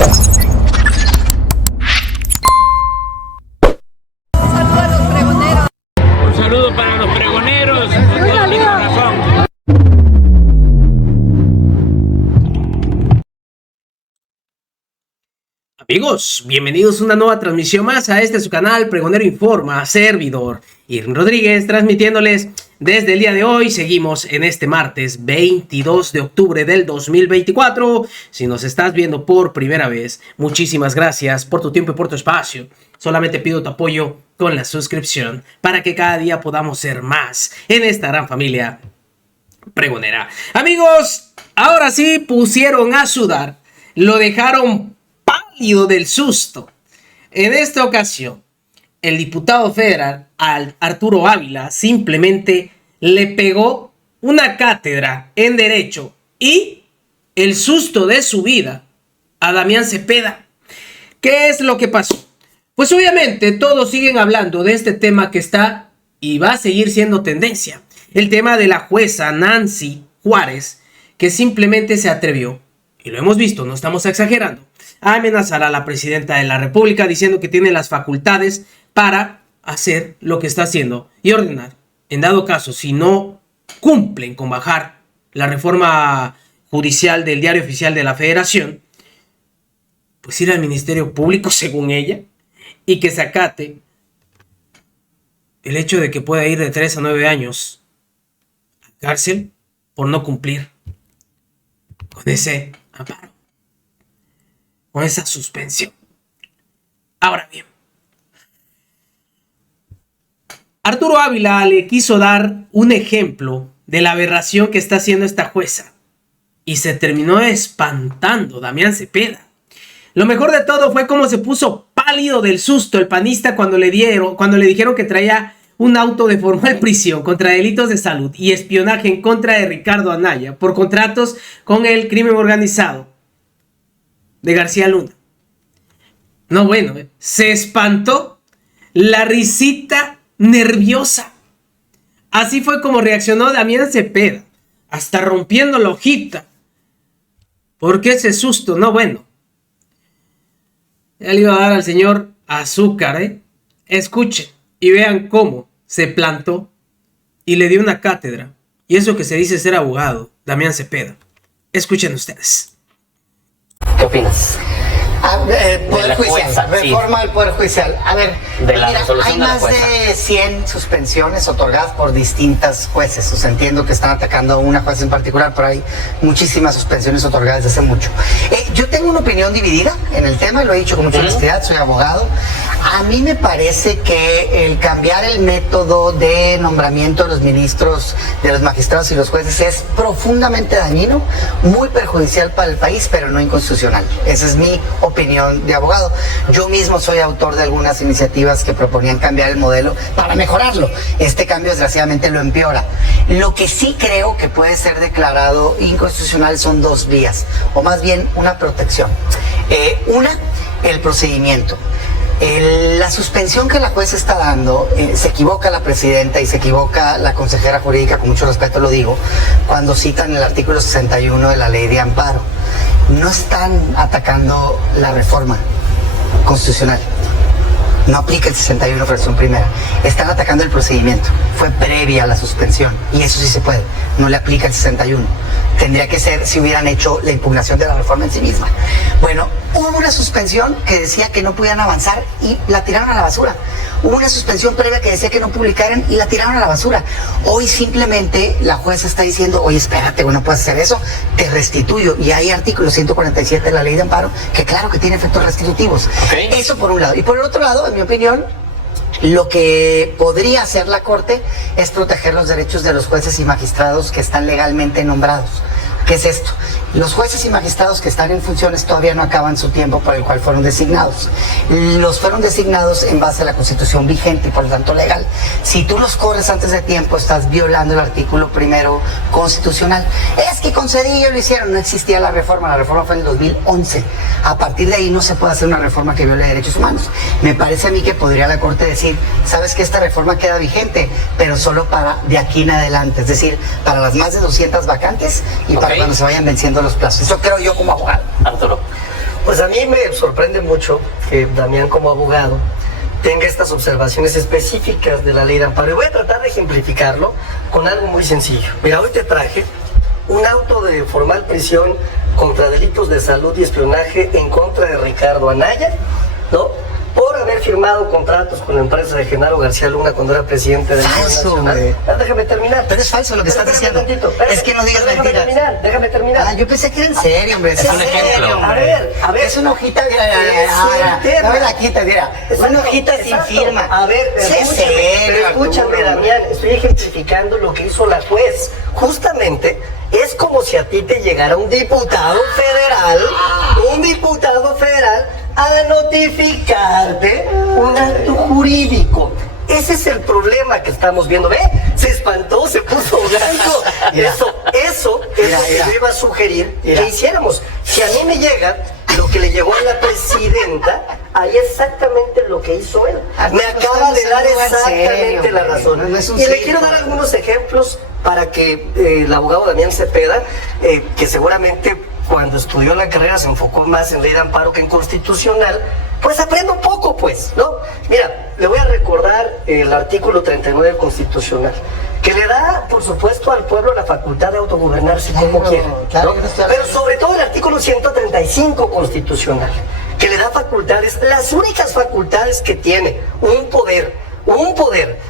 Un saludo para los pregoneros de todo mi corazón. Amigos, bienvenidos a una nueva transmisión más a su canal Pregonero Informa, servidor Irving Rodríguez, transmitiéndoles desde el día de hoy. Seguimos en este martes 22 de octubre del 2024. Si nos estás viendo por primera vez, muchísimas gracias por tu tiempo y por tu espacio. Solamente pido tu apoyo con la suscripción para que cada día podamos ser más en esta gran familia pregonera. Amigos, ahora sí pusieron a sudar, lo dejaron pálido del susto. En esta ocasión, el diputado federal Arturo Ávila simplemente le pegó una cátedra en derecho y el susto de su vida a Damián Cepeda. ¿Qué es lo que pasó? Pues obviamente todos siguen hablando de este tema que está y va a seguir siendo tendencia. El tema de la jueza Nancy Juárez, que simplemente se atrevió, y lo hemos visto, no estamos exagerando, a amenazar a la presidenta de la República diciendo que tiene las facultades para hacer lo que está haciendo y ordenar, en dado caso, si no cumplen con bajar la reforma judicial del Diario Oficial de la Federación, pues ir al Ministerio Público según ella y que se acate el hecho de que pueda ir de 3 a 9 años a cárcel por no cumplir con ese amparo, con esa suspensión. Ahora bien, Arturo Ávila le quiso dar un ejemplo de la aberración que está haciendo esta jueza y se terminó espantando Damián Cepeda. Lo mejor de todo fue cómo se puso pálido del susto el panista cuando le dijeron que traía un auto de formal prisión contra delitos de salud y espionaje en contra de Ricardo Anaya por contratos con el crimen organizado de García Luna. No, bueno, se espantó, la risita nerviosa. Así fue como reaccionó Damián Cepeda, hasta rompiendo la hojita. ¿Por qué ese susto? No, bueno. Ya le iba a dar al señor azúcar, ¿eh? Escuchen y vean cómo se plantó y le dio una cátedra. Y eso que se dice ser abogado, Damián Cepeda. Escuchen ustedes. ¿Qué opinas? Poder Judicial, jueza, reforma del Poder Judicial. A ver, De la mira, resolución hay de la más jueza. de 100 suspensiones otorgadas por distintas jueces. O sea, entiendo que están atacando a una jueza en particular, pero hay muchísimas suspensiones otorgadas desde hace mucho. Yo tengo una opinión dividida en el tema, lo he dicho con mucha honestidad, soy abogado. A mí me parece que el cambiar el método de nombramiento de los ministros, de los magistrados y los jueces es profundamente dañino, muy perjudicial para el país, pero no inconstitucional. Esa es mi opinión de abogado. Yo mismo soy autor de algunas iniciativas que proponían cambiar el modelo para mejorarlo. Este cambio desgraciadamente lo empeora. Lo que sí creo que puede ser declarado inconstitucional son dos vías, o más bien una protección. Una, el procedimiento. La suspensión que la jueza está dando, se equivoca la presidenta y se equivoca la consejera jurídica, con mucho respeto lo digo, cuando citan el artículo 61 de la ley de amparo. No están atacando la reforma constitucional. No aplica el 61 fracción primera. Están atacando el procedimiento. Fue previa a la suspensión. Y eso sí se puede. No le aplica el 61. Tendría que ser si hubieran hecho la impugnación de la reforma en sí misma. Bueno, hubo una suspensión que decía que no podían avanzar y la tiraron a la basura. Hubo una suspensión previa que decía que no publicaran y la tiraron a la basura. Hoy simplemente la jueza está diciendo, oye, espérate, no puedes hacer eso, te restituyo. Y hay artículo 147 de la ley de amparo que claro que tiene efectos restitutivos. Okay. Eso por un lado. Y por el otro lado, en mi opinión, lo que podría hacer la Corte es proteger los derechos de los jueces y magistrados que están legalmente nombrados. ¿Qué es esto? Los jueces y magistrados que están en funciones todavía no acaban su tiempo por el cual fueron designados. Los fueron designados en base a la Constitución vigente y por lo tanto legal. Si tú los corres antes de tiempo, estás violando el artículo primero constitucional. Es que con Cedillo lo hicieron, no existía la reforma fue en el 2011. A partir de ahí no se puede hacer una reforma que viole derechos humanos. Me parece a mí que podría la Corte decir, sabes que esta reforma queda vigente, pero solo para de aquí en adelante, es decir, para las más de 200 vacantes y para cuando se vayan venciendo los plazos. Eso creo yo como abogado. Arturo. Pues a mí me sorprende mucho que Damián, como abogado, tenga estas observaciones específicas de la ley de amparo. Y voy a tratar de ejemplificarlo con algo muy sencillo. Mira, hoy te traje un auto de formal prisión contra delitos de salud y espionaje en contra de Ricardo Anaya, ¿no? Por haber firmado contratos con la empresa de Genaro García Luna cuando era presidente del Gobierno Nacional. Déjame terminar. Pero es falso lo que estás diciendo. Es que no digas mentiras. Déjame terminar. Ah, yo pensé que era en serio, hombre. Es un ejemplo, hombre. A ver. Es una hojita, Es un tema. no me la quitas, mira. Es una hojita sin Exacto. firma. A ver, escúchame, Damián, estoy ejemplificando lo que hizo la juez. Justamente, es como si a ti te llegara un diputado federal a notificarte un acto jurídico. Ese es el problema que estamos viendo. ¿Ve? Se espantó, se puso blanco. Mira. Eso es lo que yo iba a sugerir que hiciéramos. Si a mí me llega lo que le llegó a la presidenta, ahí exactamente lo que hizo él. Me acaba de dar exactamente la razón. Y le quiero dar algunos ejemplos para que el abogado Damián Cepeda, que seguramente cuando estudió la carrera se enfocó más en ley de amparo que en constitucional, pues aprenda un poco, pues, ¿no? Mira, le voy a recordar el artículo 39 constitucional, que le da, por supuesto, al pueblo la facultad de autogobernarse como quiera, claro, ¿no? yo no estoy Pero sobre todo el artículo 135 constitucional, que le da facultades, las únicas facultades que tiene un poder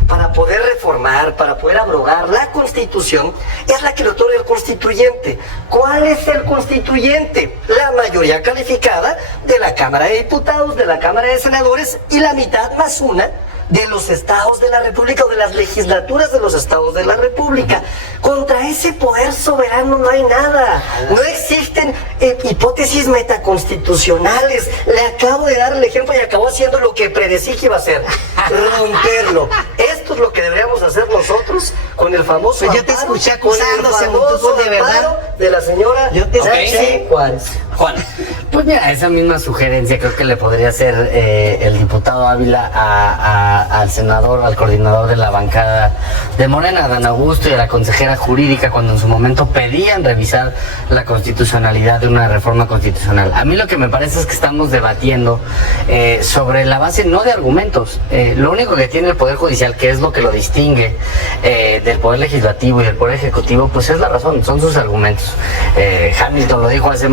para poder reformar, para poder abrogar la Constitución, es la que le otorga el constituyente. ¿Cuál es el constituyente? La mayoría calificada de la Cámara de Diputados, de la Cámara de Senadores y la mitad más una de los estados de la República o de las legislaturas de los estados de la República. Contra ese poder soberano no hay nada. No existen hipótesis metaconstitucionales. Le acabo de dar el ejemplo y acabó haciendo lo que predecí que iba a hacer. Romperlo. Esto es lo que deberíamos hacer nosotros con el famoso Pues yo te amparo, escuché con el acusándose, famoso de verdad. amparo de la señora Yo te Nancy escuché. Juárez. Juan, Pues mira, esa misma sugerencia creo que le podría hacer el diputado Ávila al senador, al coordinador de la bancada de Morena, Dan Augusto, y a la consejera jurídica cuando en su momento pedían revisar la constitucionalidad de una reforma constitucional. A mí lo que me parece es que estamos debatiendo sobre la base no de argumentos. Lo único que tiene el Poder Judicial, que es lo que lo distingue del Poder Legislativo y del Poder Ejecutivo, pues es la razón, son sus argumentos. Hamilton lo dijo hace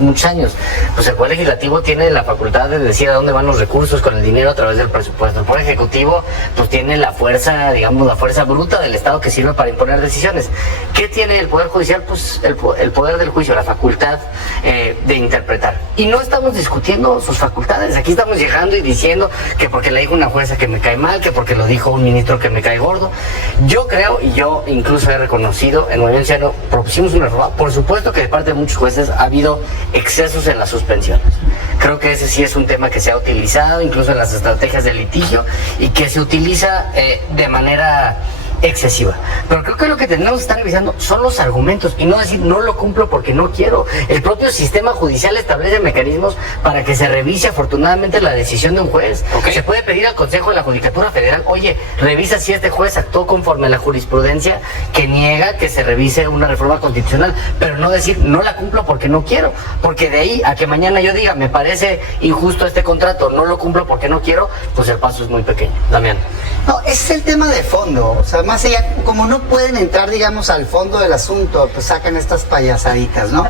muchos años. Pues el Poder Legislativo tiene la facultad de decir a dónde van los recursos con el dinero a través del presupuesto. El Poder Ejecutivo pues tiene la fuerza, digamos, la fuerza bruta del Estado que sirve para imponer decisiones. ¿Qué tiene el Poder Judicial? Pues el poder del juicio, la facultad de interpretar. Y no estamos discutiendo sus facultades. Aquí estamos llegando y diciendo que porque le dijo una jueza que me cae mal, que porque lo dijo un ministro que me cae gordo. Yo creo, y yo incluso he reconocido, en Movimiento Ciudadano propusimos una reforma. Por supuesto que de parte de muchos jueces ha habido excesos en las suspensiones. Creo que ese sí es un tema que se ha utilizado incluso en las estrategias de litigio y que se utiliza de manera excesiva. Pero creo que lo que tenemos que estar revisando son los argumentos y no decir no lo cumplo porque no quiero. El propio sistema judicial establece mecanismos para que se revise afortunadamente la decisión de un juez. Se puede pedir al Consejo de la Judicatura Federal, oye, revisa si este juez actuó conforme a la jurisprudencia que niega que se revise una reforma constitucional, pero no decir no la cumplo porque no quiero, porque de ahí a que mañana yo diga me parece injusto este contrato, no lo cumplo porque no quiero, pues el paso es muy pequeño. Damián. No, ese es el tema de fondo. O sea, más allá, como no pueden entrar, digamos, al fondo del asunto, pues sacan estas payasaditas, ¿no?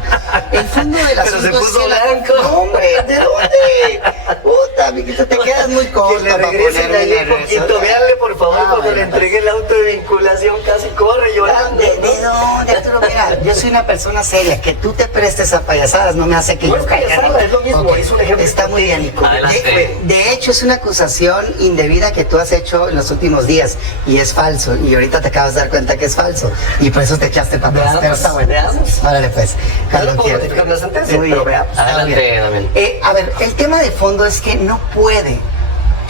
El fondo del Pero asunto se puso es que blanco. No, hombre, ¿de dónde? Puta, Miquito, te quedas muy corto Que le para regresen ponerme ahí un nervioso. poquito. Véanle, por favor, Ah, cuando bueno, le entregué el auto de vinculación, casi corre llorando. ¿De dónde, Arturo? Mira, yo soy una persona seria. Que tú te prestes a payasadas no me hace que No yo es caiga. payasada, es lo mismo, Ok, es un ejemplo. Está muy bien. Adelante. De hecho, es una acusación indebida que tú has hecho en los últimos días y es falso. Y ahorita te acabas de dar cuenta que es falso. Y por eso te echaste para atrás. Pero está bueno. Veamos. Órale, pues. No Cuando puedo quieras. notificar la sentencia, Muy pero bien. veamos. adelante, Damián. A ver, el tema de fondo es que no puede,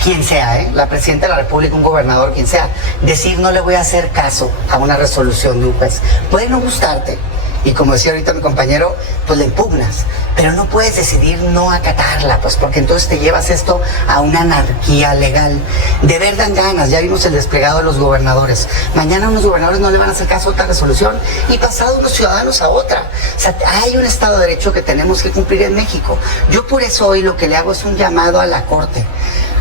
quien sea, la presidenta de la República, un gobernador, quien sea, decir no le voy a hacer caso a una resolución de un juez. Puede no gustarte, y como decía ahorita mi compañero, pues la impugnas, pero no puedes decidir no acatarla, pues porque entonces te llevas esto a una anarquía legal. De ver dan ganas, ya vimos el desplegado de los gobernadores. Mañana unos gobernadores no le van a hacer caso a otra resolución y pasado unos ciudadanos a otra. O sea, hay un Estado de Derecho que tenemos que cumplir en México. Yo por eso hoy lo que le hago es un llamado a la Corte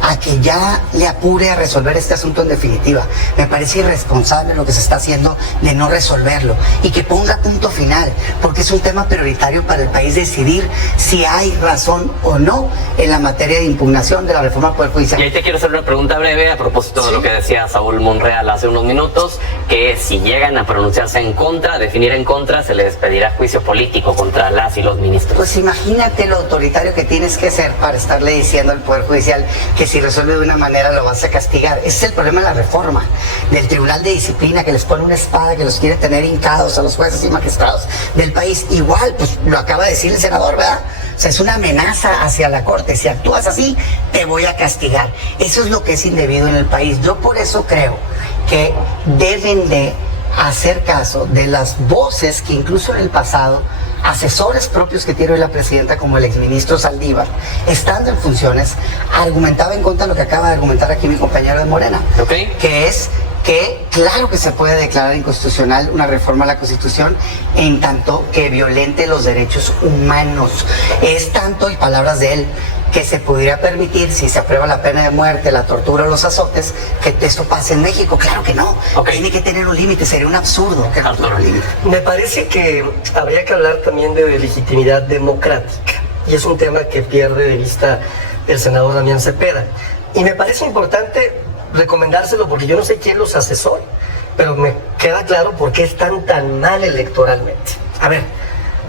a que ya le apure a resolver este asunto en definitiva. Me parece irresponsable lo que se está haciendo de no resolverlo y que ponga punto final, porque es un tema prioritario para el país decidir si hay razón o no en la materia de impugnación de la reforma al Poder Judicial. Y ahí te quiero hacer una pregunta breve a propósito de lo que decía Saúl Monreal hace unos minutos, que si llegan a pronunciarse en contra, definir en contra, se les pedirá juicio político contra las y los ministros. Pues imagínate lo autoritario que tienes que ser para estarle diciendo al Poder Judicial que si resuelve de una manera lo vas a castigar. Ese es el problema de la reforma, del Tribunal de Disciplina que les pone una espada, que los quiere tener hincados a los jueces y magistrados del país. Igual, pues lo acaba de decir el senador, ¿verdad? O sea, es una amenaza hacia la Corte. Si actúas así, te voy a castigar. Eso es lo que es indebido en el país. Yo por eso creo que deben de hacer caso de las voces que incluso en el pasado asesores propios que tiene hoy la presidenta, como el exministro Saldívar, estando en funciones, argumentaba en contra de lo que acaba de argumentar aquí mi compañero de Morena, que es que claro que se puede declarar inconstitucional una reforma a la Constitución en tanto que violente los derechos humanos. Es tanto, y palabras de él, que se pudiera permitir, si se aprueba la pena de muerte, la tortura o los azotes, que esto pase en México. Claro que no. Tiene que tener un límite, sería un absurdo que no tuviera un límite. Me parece que habría que hablar también de legitimidad democrática, y es un tema que pierde de vista el senador Damián Cepeda. Y me parece importante recomendárselo porque yo no sé quién los asesora, pero me queda claro por qué están tan mal electoralmente. A ver,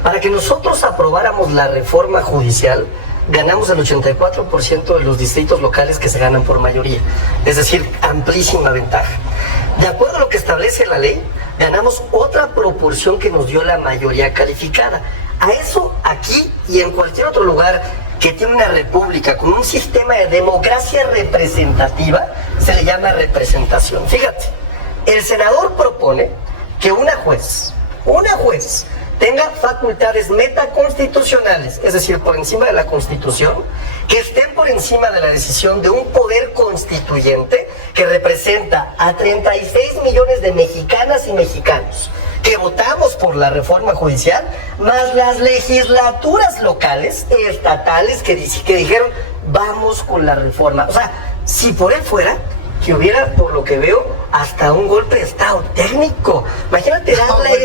para que nosotros aprobáramos la reforma judicial, ganamos el 84% de los distritos locales que se ganan por mayoría, es decir, amplísima ventaja. De acuerdo a lo que establece la ley, ganamos otra proporción que nos dio la mayoría calificada. A eso, aquí y en cualquier otro lugar que tiene una república con un sistema de democracia representativa, se le llama representación. Fíjate, el senador propone que una juez tenga facultades metaconstitucionales, es decir, por encima de la Constitución, que estén por encima de la decisión de un poder constituyente que representa a 36 millones de mexicanas y mexicanos que votamos por la reforma judicial, más las legislaturas locales, estatales, que dijeron, vamos con la reforma. O sea, si por él fuera, que hubiera, por lo que veo, hasta un golpe de Estado técnico. Imagínate darle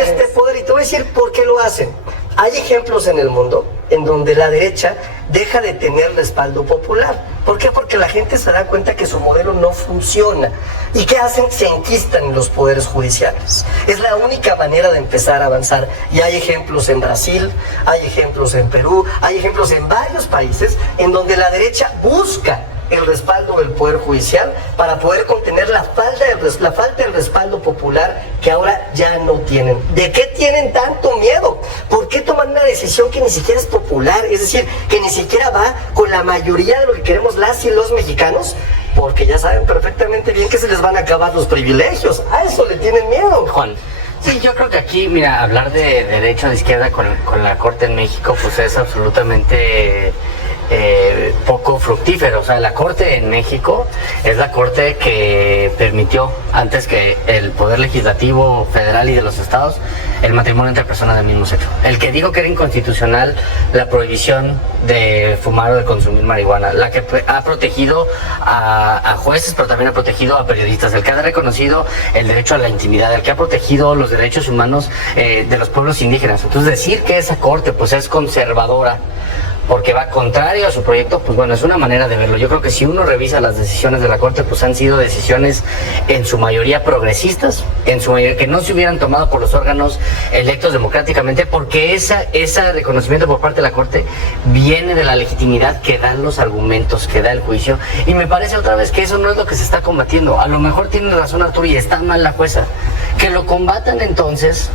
este poder, y te voy a decir por qué lo hacen. Hay ejemplos en el mundo en donde la derecha deja de tener respaldo popular. ¿Por qué? Porque la gente se da cuenta que su modelo no funciona. ¿Y qué hacen? Se enquistan en los poderes judiciales. Es la única manera de empezar a avanzar. Y hay ejemplos en Brasil, hay ejemplos en Perú, hay ejemplos en varios países en donde la derecha busca el respaldo del Poder Judicial para poder contener la falta del respaldo popular que ahora ya no tienen. ¿De qué tienen tanto miedo? ¿Por qué toman una decisión que ni siquiera es popular? Es decir, que ni siquiera va con la mayoría de lo que queremos las y los mexicanos, porque ya saben perfectamente bien que se les van a acabar los privilegios. A eso le tienen miedo. Juan. Sí, yo creo que aquí, mira, hablar de derecha o de izquierda con la Corte en México, pues es absolutamente poco fructífero. O sea, la Corte en México es la Corte que permitió, antes que el Poder Legislativo Federal y de los estados, el matrimonio entre personas del mismo sexo. El que dijo que era inconstitucional la prohibición de fumar o de consumir marihuana, la que ha protegido a jueces, pero también ha protegido a periodistas, el que ha reconocido el derecho a la intimidad, el que ha protegido los derechos humanos de los pueblos indígenas. Entonces, decir que esa Corte pues es conservadora porque va contrario a su proyecto, pues bueno, es una manera de verlo. Yo creo que si uno revisa las decisiones de la Corte, pues han sido decisiones en su mayoría progresistas, en su mayoría que no se hubieran tomado por los órganos electos democráticamente, porque ese reconocimiento por parte de la Corte viene de la legitimidad que dan los argumentos, que da el juicio, y me parece otra vez que eso no es lo que se está combatiendo. A lo mejor tiene razón Arturo y está mal la jueza, Que lo combatan entonces,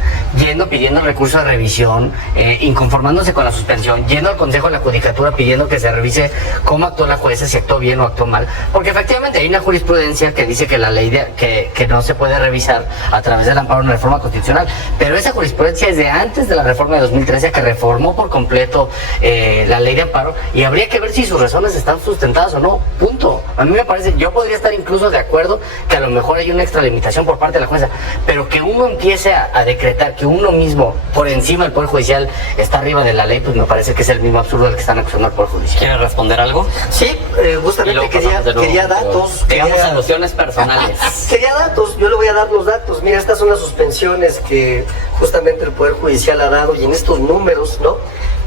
pidiendo el recurso de revisión, inconformándose con la suspensión, yendo al Consejo de la Judicatura pidiendo que se revise cómo actuó la jueza, si actuó bien o actuó mal. Porque efectivamente hay una jurisprudencia que dice que la ley que no se puede revisar a través del amparo en una reforma constitucional, pero esa jurisprudencia es de antes de la reforma de 2013 que reformó por completo la ley de amparo, y habría que ver si sus razones están sustentadas o no, punto. A mí me parece, yo podría estar incluso de acuerdo que a lo mejor hay una extralimitación por parte de la jueza, pero que uno empiece a decretar que uno mismo, por encima del Poder Judicial, está arriba de la ley, pues me parece que es el mismo absurdo del que están acusando al Poder Judicial. ¿Quiere responder algo? Sí, justamente quería datos. Digamos alusiones personales. Quería datos, yo le voy a dar los datos. Mira, estas son las suspensiones que justamente el Poder Judicial ha dado, y en estos números, ¿no?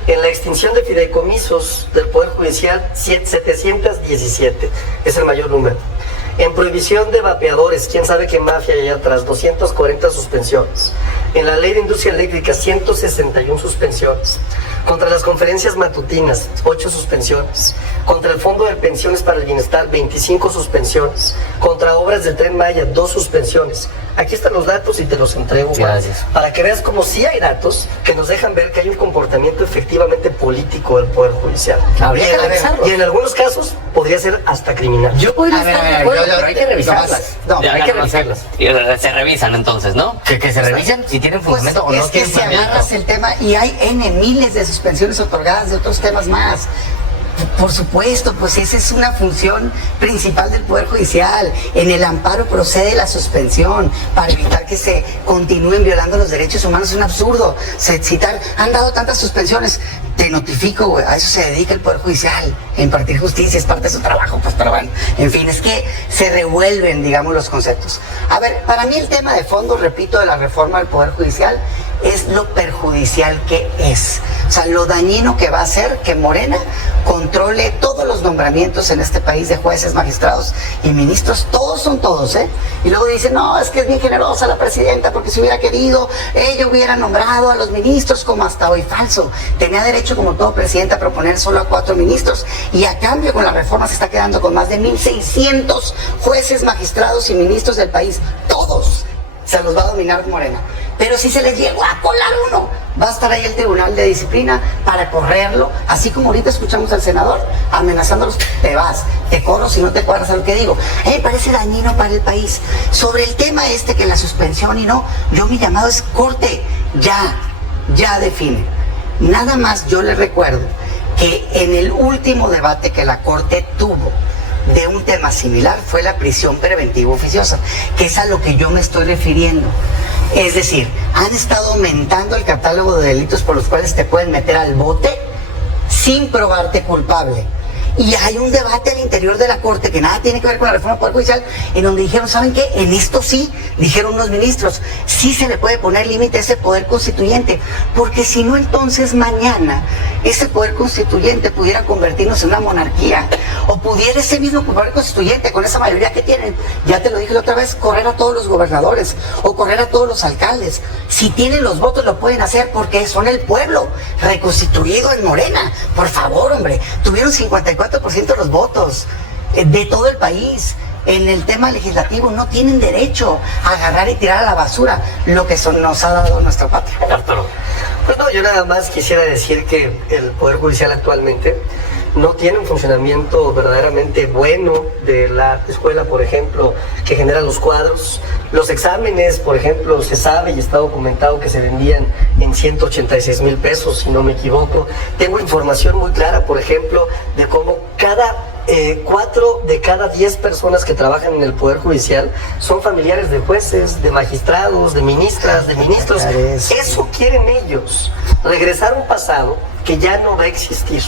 En la extinción de fideicomisos del Poder Judicial, 717 es el mayor número. En prohibición de vapeadores, quién sabe qué mafia hay atrás, 240 suspensiones. En la ley de industria eléctrica, 161 suspensiones. Contra las conferencias matutinas, 8 suspensiones. Contra el Fondo de Pensiones para el Bienestar, 25 suspensiones. Contra obras del Tren Maya, 2 suspensiones. Aquí están los datos y te los entrego, Juan, Gracias. para que veas como sí hay datos que nos dejan ver que hay un comportamiento efectivamente político del Poder Judicial. Habría que revisarlo. Y en algunos casos podría ser hasta criminal. Yo podría A ver, estar a de ver, acuerdo, yo- pero hay que revisarlas. No, Ya, hay que no, no, revisarlas. Se revisan entonces, ¿no? Que se revisen si tienen Pues fundamento o no es que tienen si fundamento. agarras el tema, y hay miles de suspensiones otorgadas de otros temas más. Por supuesto, pues esa es una función principal del Poder Judicial. En el amparo procede la suspensión para evitar que se continúen violando los derechos humanos. Es un absurdo. Han dado tantas suspensiones. Te notifico, güey, a eso se dedica el Poder Judicial, a impartir justicia, es parte de su trabajo, pues, pero bueno, en fin, es que se revuelven, digamos, los conceptos. A ver, para mí el tema de fondo, repito, de la reforma del Poder Judicial es lo perjudicial que es. O sea, lo dañino que va a ser que Morena controle todos los nombramientos en este país de jueces, magistrados y ministros. Todos son todos, ¿eh? Y luego dicen, no, es que es bien generosa la presidenta porque si hubiera querido, ella hubiera nombrado a los ministros como hasta hoy. Falso. Tenía derecho, como todo presidente, a proponer solo a 4 ministros, y a cambio con la reforma se está quedando con más de 1,600 jueces, magistrados y ministros del país. Todos se los va a dominar Morena. Pero si se les llegó a colar uno, va a estar ahí el Tribunal de Disciplina para correrlo, así como ahorita escuchamos al senador amenazándolos: te vas, te corro si no te cuadras a lo que digo. Me parece dañino para el país. Sobre el tema este, que la suspensión y no, yo mi llamado es corte, ya define. Nada más yo le recuerdo que en el último debate que la Corte tuvo de un tema similar fue la prisión preventiva oficiosa, que es a lo que yo me estoy refiriendo. Es decir, han estado aumentando el catálogo de delitos por los cuales te pueden meter al bote sin probarte culpable. Y hay un debate al interior de la Corte que nada tiene que ver con la reforma del Poder Judicial, en donde dijeron, ¿saben qué? En esto sí, dijeron unos ministros, sí se le puede poner límite a ese poder constituyente, porque si no, entonces mañana ese poder constituyente pudiera convertirnos en una monarquía, o pudiera ese mismo poder constituyente, con esa mayoría que tienen, ya te lo dije la otra vez, correr a todos los gobernadores, o correr a todos los alcaldes. Si tienen los votos lo pueden hacer porque son el pueblo reconstituido en Morena. Por favor, hombre, tuvieron 54% de los votos de todo el país. En el tema legislativo no tienen derecho a agarrar y tirar a la basura lo que nos ha dado nuestra patria. Arturo. Pues no, yo nada más quisiera decir que el Poder Judicial actualmente no tiene un funcionamiento verdaderamente bueno de la escuela, por ejemplo, que genera los cuadros. Los exámenes, por ejemplo, se sabe y está documentado que se vendían en 186,000 pesos, si no me equivoco. Tengo información muy clara, por ejemplo, de cómo 4 de cada 10 personas que trabajan en el Poder Judicial son familiares de jueces, de magistrados, de ministras, de ministros. Eso quieren ellos, regresar a un pasado que ya no va a existir.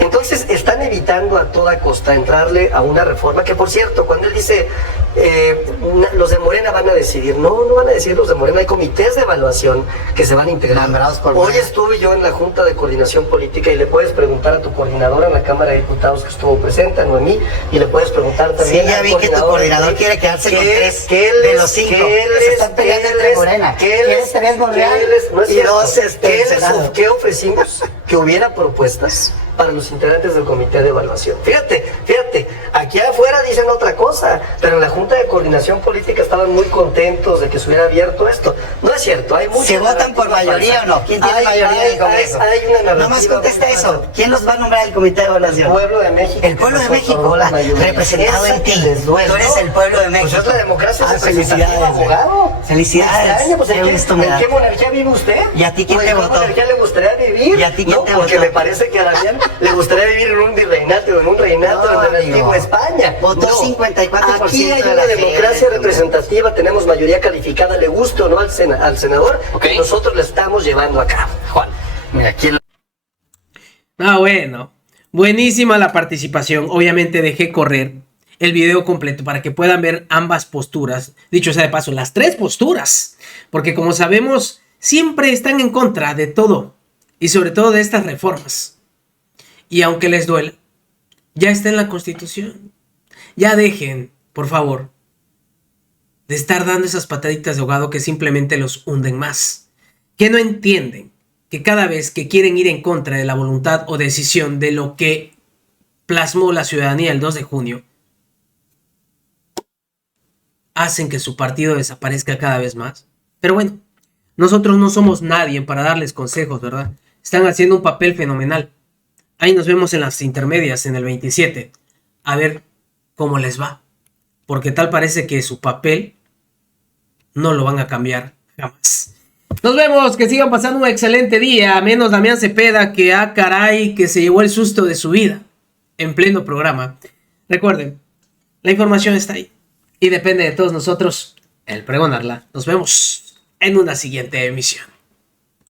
Entonces están evitando a toda costa entrarle a una reforma que, por cierto, cuando él dice los de Morena van a decidir, no van a decidir los de Morena, hay comités de evaluación que se van a integrar. Hoy estuve yo en la Junta de Coordinación Política y le puedes preguntar a tu coordinadora en la Cámara de Diputados que estuvo presente, a Noemí, y le puedes preguntar también. Sí, ya vi que tu coordinador quiere quedarse con 3 de los 5. Se están peleando entre Morena. ¿Quieres 3 Monreal y 2 ¿Qué ofrecimos? Que hubiera propuestas para los integrantes del comité de evaluación. Fíjate, Aquí afuera dicen otra cosa, pero en la Junta de Coordinación Política estaban muy contentos de que se hubiera abierto esto. No es cierto, hay mucha ¿Se votan por narrativa mayoría falsa. o no? ¿Quién tiene mayoría en el Congreso? Hay una narrativa. Nomás contesta muy eso. falsa. ¿Quién los va a nombrar el Comité de El Evaluación? pueblo de México. El pueblo de que nos México, otorgó la mayoría. representado Esa en ti. que les duele, Tú eres ¿no? el pueblo de Pues México. es la democracia Ah, representativa, felicidades. abogado. Felicidades. Me extraña, pues, Qué ¿en gusto me da. qué monarquía vive usted? ¿Y a ti quién Pues, te ¿en qué votó? monarquía le gustaría vivir? ¿Y a ti quién no, te porque votó? me parece que a Damián le gustaría vivir en un virreinato o en un reinato No, en la amigo. antigua España. Votó No. 54% Aquí hay de una la democracia gente. representativa, tenemos mayoría calificada, le guste o no al senador, Ok. que nosotros le estamos llevando a cabo. Juan. Mira, aquí el Ah, bueno. Buenísima la participación. Obviamente dejé correr el video completo para que puedan ver ambas posturas. Dicho sea de paso, las tres posturas. Porque como sabemos, siempre están en contra de todo. Y sobre todo de estas reformas. Y aunque les duela, ya está en la Constitución. Ya dejen, por favor, de estar dando esas pataditas de ahogado que simplemente los hunden más. Que no entienden que cada vez que quieren ir en contra de la voluntad o decisión de lo que plasmó la ciudadanía el 2 de junio, hacen que su partido desaparezca cada vez más. Pero bueno, nosotros no somos nadie para darles consejos, ¿verdad? Están haciendo un papel fenomenal. Ahí nos vemos en las intermedias, en el 27. A ver cómo les va. Porque tal parece que su papel no lo van a cambiar jamás. Nos vemos, que sigan pasando un excelente día. Menos Damián Cepeda, que caray, que se llevó el susto de su vida en pleno programa. Recuerden, la información está ahí y depende de todos nosotros el pregonarla. Nos vemos en una siguiente emisión.